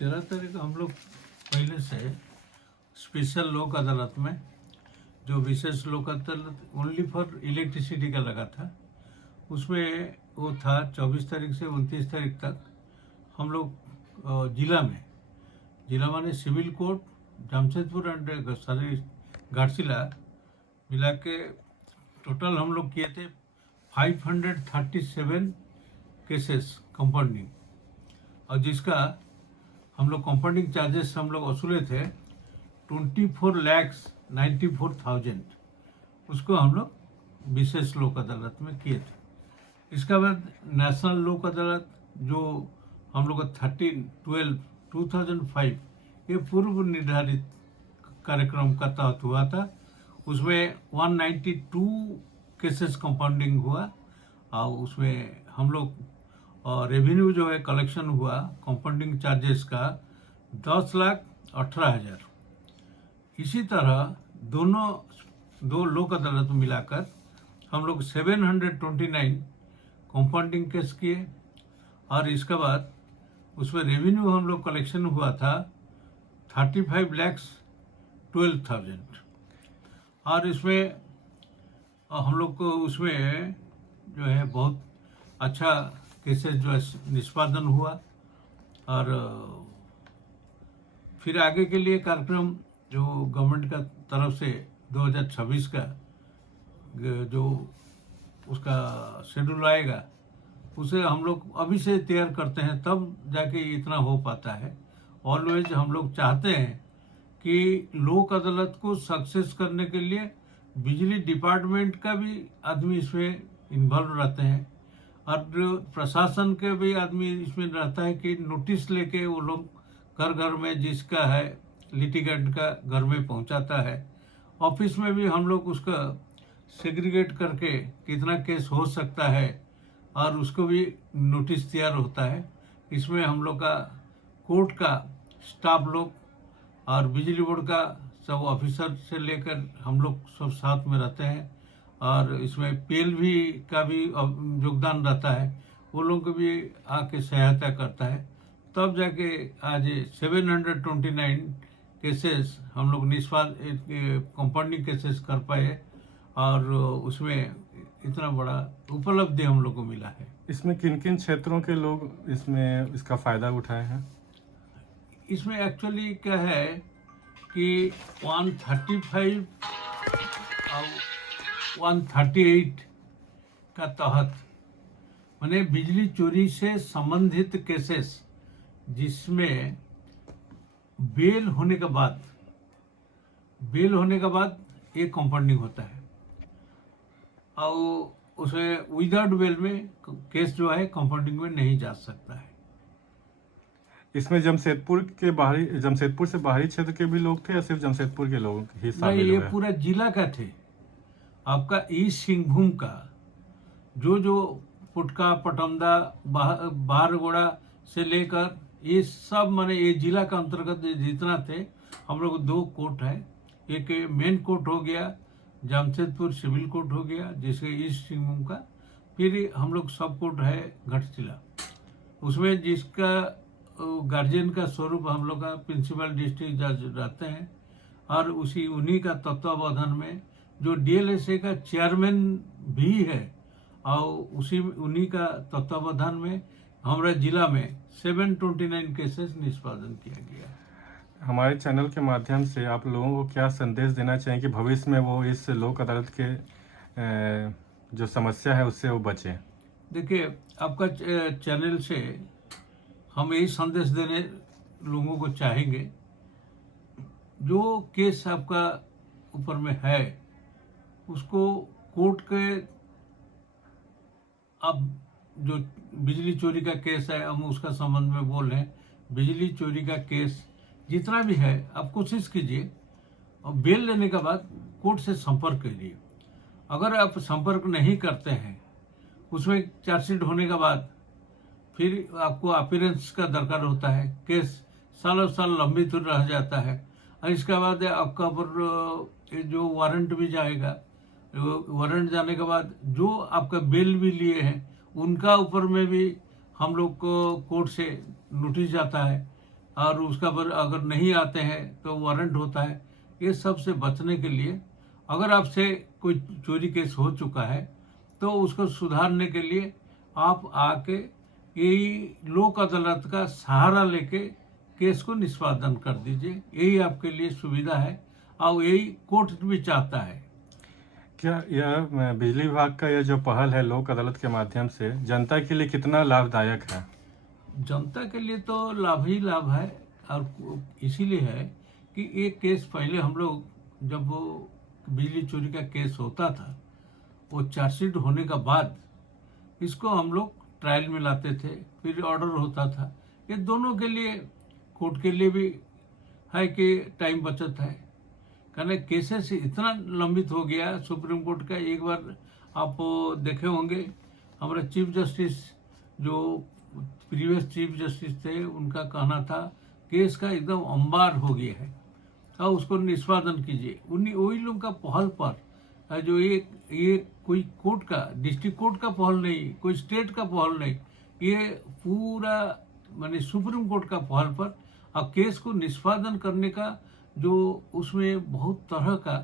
13 तारीख हम लोग पहले से स्पेशल लोक अदालत में जो विशेष लोक अदालत ओनली फॉर इलेक्ट्रिसिटी का लगा था, उसमें वो था 24 तारीख से 29 तारीख तक हम लोग जिला माने सिविल कोर्ट जमशेदपुर एंड सारी घाटशिला मिला के टोटल हम लोग किए थे 537 केसेस कंपाउंडिंग, और जिसका हम लोग कंपाउंडिंग चार्जेस हम लोग वसूले थे 24,94,000। उसको हम लोग विशेष लोक अदालत में किए थे। इसके बाद नेशनल लोक अदालत जो हम लोग का 13/12/2005 ये पूर्व निर्धारित कार्यक्रम का तहत हुआ था। उसमें 192 केसेस कंपाउंडिंग हुआ, और उसमें हम लोग रेवेन्यू जो है कलेक्शन हुआ कंपाउंडिंग चार्जेस का 10,18,000। इसी तरह दो लोक अदालत मिलाकर हम लोग 729 कंपाउंडिंग केस किए, और इसके बाद उसमें रेवेन्यू हम लोग कलेक्शन हुआ था 35,12,000। और इसमें हम लोग को उसमें जो है बहुत अच्छा केसेस जो है निष्पादन हुआ। और फिर आगे के लिए कार्यक्रम जो गवर्नमेंट का तरफ से 2026 का जो उसका शेड्यूल आएगा, उसे हम लोग अभी से तैयार करते हैं, तब जाके इतना हो पाता है। ऑलवेज हम लोग चाहते हैं कि लोक अदालत को सक्सेस करने के लिए बिजली डिपार्टमेंट का भी आदमी इसमें इन्वॉल्व रहते हैं, और प्रशासन के भी आदमी इसमें रहता है कि नोटिस लेके वो लोग घर घर में जिसका है लिटिगेंट का घर में पहुंचाता है। ऑफिस में भी हम लोग उसका सेग्रीगेट करके कितना केस हो सकता है और उसको भी नोटिस तैयार होता है। इसमें हम लोग का कोर्ट का स्टाफ लोग और बिजली बोर्ड का सब ऑफिसर से लेकर हम लोग सब साथ में रहते हैं, और इसमें पीएलवी का भी योगदान रहता है, वो लोग को भी आके सहायता करता है। तब जाके आज 729 केसेस हम लोग कंपाउंडिंग केसेस कर पाए, और उसमें इतना बड़ा उपलब्धि हम लोग को मिला है। इसमें किन किन क्षेत्रों के लोग इसमें इसका फ़ायदा उठाए हैं? इसमें एक्चुअली क्या है कि 135 और 138 का तहत माने बिजली चोरी से संबंधित केसेस जिसमें बेल होने के बाद एक कंपाउंडिंग होता है, और उसमें विदाउट बेल में केस जो है कंपाउंडिंग में नहीं जा सकता है। इसमें जमशेदपुर से बाहरी क्षेत्र के भी लोग थे या सिर्फ जमशेदपुर के लोग ही नहीं, शामिल ये हुए? पूरा जिला का थे। आपका ईस्ट सिंहभूम का जो पुटका पटमदा बाहरगोड़ा से लेकर ये सब माने ये जिला का अंतर्गत जितना थे, हम लोग 2 कोर्ट है। एक मेन कोर्ट हो गया जमशेदपुर सिविल कोर्ट हो गया जिसके ईस्ट सिंहभूम का, फिर हम लोग सब कोर्ट है घाटशिला, उसमें जिसका गार्जियन का स्वरूप हम लोग का प्रिंसिपल डिस्ट्रिक्ट जज रहते हैं, और उन्हीं का तत्वावधान में जो डीएलएसए का चेयरमैन भी है, और उन्हीं का तत्वावधान में हमारे जिला में 729 केसेस निष्पादन किया गया। हमारे चैनल के माध्यम से आप लोगों को क्या संदेश देना चाहिए कि भविष्य में वो इस लोक अदालत के जो समस्या है उससे वो बचें? देखिए, आपका चैनल से हम यही संदेश देने लोगों को चाहेंगे, जो केस आपका ऊपर में है उसको कोर्ट के, अब जो बिजली चोरी का केस है हम उसका संबंध में बोल रहे हैं, बिजली चोरी का केस जितना भी है आप कोशिश कीजिए, और बेल लेने के बाद कोर्ट से संपर्क कीजिए। अगर आप संपर्क नहीं करते हैं, उसमें चार्जशीट होने के बाद फिर आपको अपीयरेंस का दरकार होता है, केस सालों साल लंबित रह जाता है, और इसके बाद आपका ऊपर जो वारंट भी जाएगा, वारंट जाने के बाद जो आपका बेल भी लिए हैं उनका ऊपर में भी हम लोग को कोर्ट से नोटिस जाता है, और उसका पर अगर नहीं आते हैं तो वारंट होता है। ये सब से बचने के लिए अगर आपसे कोई चोरी केस हो चुका है तो उसको सुधारने के लिए आप आके यही लोक अदालत का सहारा लेके केस को निष्पादन कर दीजिए। यही आपके लिए सुविधा है और यही कोर्ट भी चाहता है। क्या यह बिजली विभाग का यह जो पहल है लोक अदालत के माध्यम से जनता के लिए कितना लाभदायक है? जनता के लिए तो लाभ ही लाभ है, और इसीलिए है कि एक केस पहले हम लोग जब वो बिजली चोरी का केस होता था, वो चार्जशीट होने का बाद इसको हम लोग ट्रायल में लाते थे, फिर ऑर्डर होता था। ये दोनों के लिए, कोर्ट के लिए भी है कि टाइम बचत है। कहने केसेस इतना लंबित हो गया सुप्रीम कोर्ट का। एक बार आप देखे होंगे, हमारे चीफ जस्टिस जो प्रीवियस चीफ जस्टिस थे, उनका कहना था केस का एकदम अंबार हो गया है और उसको निष्पादन कीजिए। उन्हीं वही लोग का पहल पर जो ये कोई कोर्ट का, डिस्ट्रिक्ट कोर्ट का पहल नहीं, कोई स्टेट का पहल नहीं, ये पूरा माने सुप्रीम कोर्ट का पहल पर और केस को निष्पादन करने का जो उसमें बहुत तरह का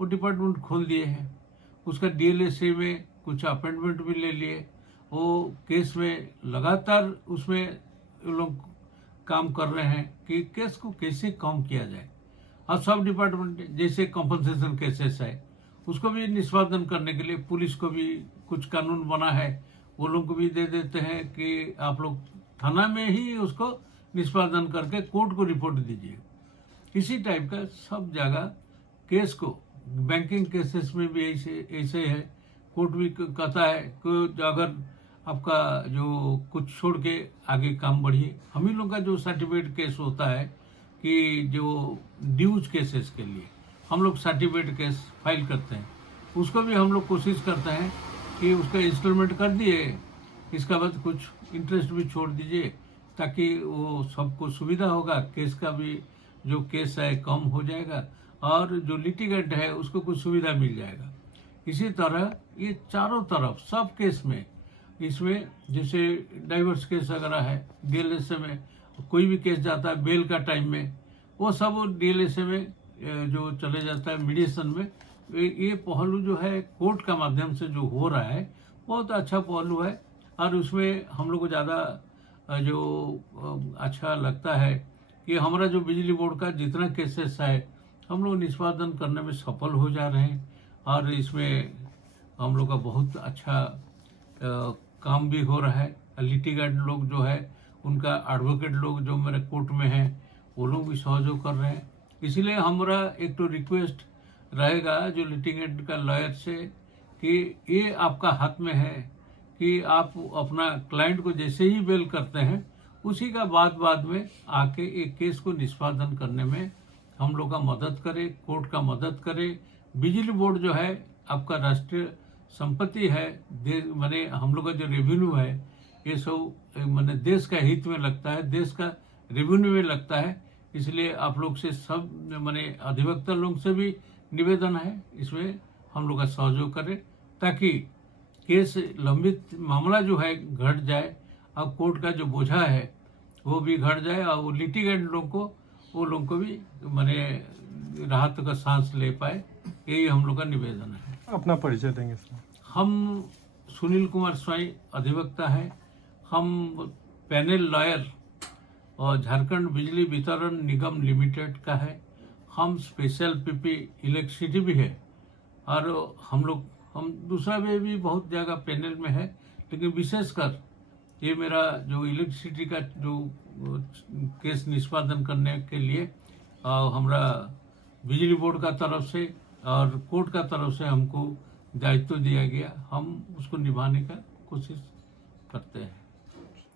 वो डिपार्टमेंट खोल दिए हैं। उसका डीएलएसए में कुछ अपॉइंटमेंट भी ले लिए। वो केस में लगातार उसमें लोग काम कर रहे हैं कि केस को कैसे कम किया जाए। और सब डिपार्टमेंट जैसे कॉम्पनसेशन केसेस है उसको भी निष्पादन करने के लिए पुलिस को भी कुछ कानून बना है, वो लोग को भी दे देते हैं कि आप लोग थाना में ही उसको निष्पादन करके कोर्ट को रिपोर्ट दीजिए। इसी टाइप का सब जगह केस को, बैंकिंग केसेस में भी ऐसे है। कोर्ट भी कहता है कि अगर आपका जो कुछ छोड़ के आगे काम बढ़िए। हम ही लोग का जो सर्टिफिकेट केस होता है कि जो ड्यूज केसेस के लिए हम लोग सर्टिफिकेट केस फाइल करते हैं, उसको भी हम लोग कोशिश करते हैं कि उसका इंस्टॉलमेंट कर दिए, इसका बाद कुछ इंटरेस्ट भी छोड़ दीजिए, ताकि वो सबको सुविधा होगा। केस का भी जो केस है कम हो जाएगा और जो लिटिगेंट है उसको कुछ सुविधा मिल जाएगा। इसी तरह ये चारों तरफ सब केस में, इसमें जैसे डाइवर्स केस अगर है डीएलएसए में, कोई भी केस जाता है बेल का टाइम में, वो सब डीएलएसए में जो चले जाता है मीडिएशन में। ये पहलू जो है कोर्ट का माध्यम से जो हो रहा है बहुत अच्छा पहलू है। और उसमें हम लोग को ज़्यादा जो अच्छा लगता है कि हमारा जो बिजली बोर्ड का जितना केसेस है हम लोग निष्पादन करने में सफल हो जा रहे हैं। और इसमें हम लोग का बहुत अच्छा काम भी हो रहा है। लिटिगेंट लोग जो है उनका एडवोकेट लोग जो मेरे कोर्ट में हैं वो लोग भी सहयोग कर रहे हैं। इसलिए हमारा एक तो रिक्वेस्ट रहेगा जो लिटिगेंट का लॉयर से कि ये आपका हाथ में है कि आप अपना क्लाइंट को जैसे ही बेल करते हैं उसी का बाद में आके एक केस को निष्पादन करने में हम लोग का मदद करे, कोर्ट का मदद करे। बिजली बोर्ड जो है आपका राष्ट्रीय संपत्ति है, माने हम लोग का जो रेवेन्यू है ये सब माने देश का हित में लगता है, देश का रेवेन्यू में लगता है। इसलिए आप लोग से सब माने अधिवक्ता लोग से भी निवेदन है इसमें हम लोग का सहयोग करें, ताकि केस लंबित मामला जो है घट जाए और कोर्ट का जो बोझा है वो भी घट जाए और वो लिटिगेंट लोग को, वो लोग को भी माने राहत का सांस ले पाए। यही हम लोग का निवेदन है। अपना परिचय देंगे सर। हम सुनील कुमार स्वाई अधिवक्ता है। हम पैनल लॉयर और झारखंड बिजली वितरण निगम लिमिटेड का है। हम स्पेशल पीपी इलेक्ट्रिसिटी भी है और हम दूसरा भी बहुत जगह पैनल में है, लेकिन विशेषकर ये मेरा जो इलेक्ट्रिसिटी का जो केस निष्पादन करने के लिए हमारा बिजली बोर्ड का तरफ से और कोर्ट का तरफ से हमको दायित्व दिया गया, हम उसको निभाने का कोशिश करते हैं।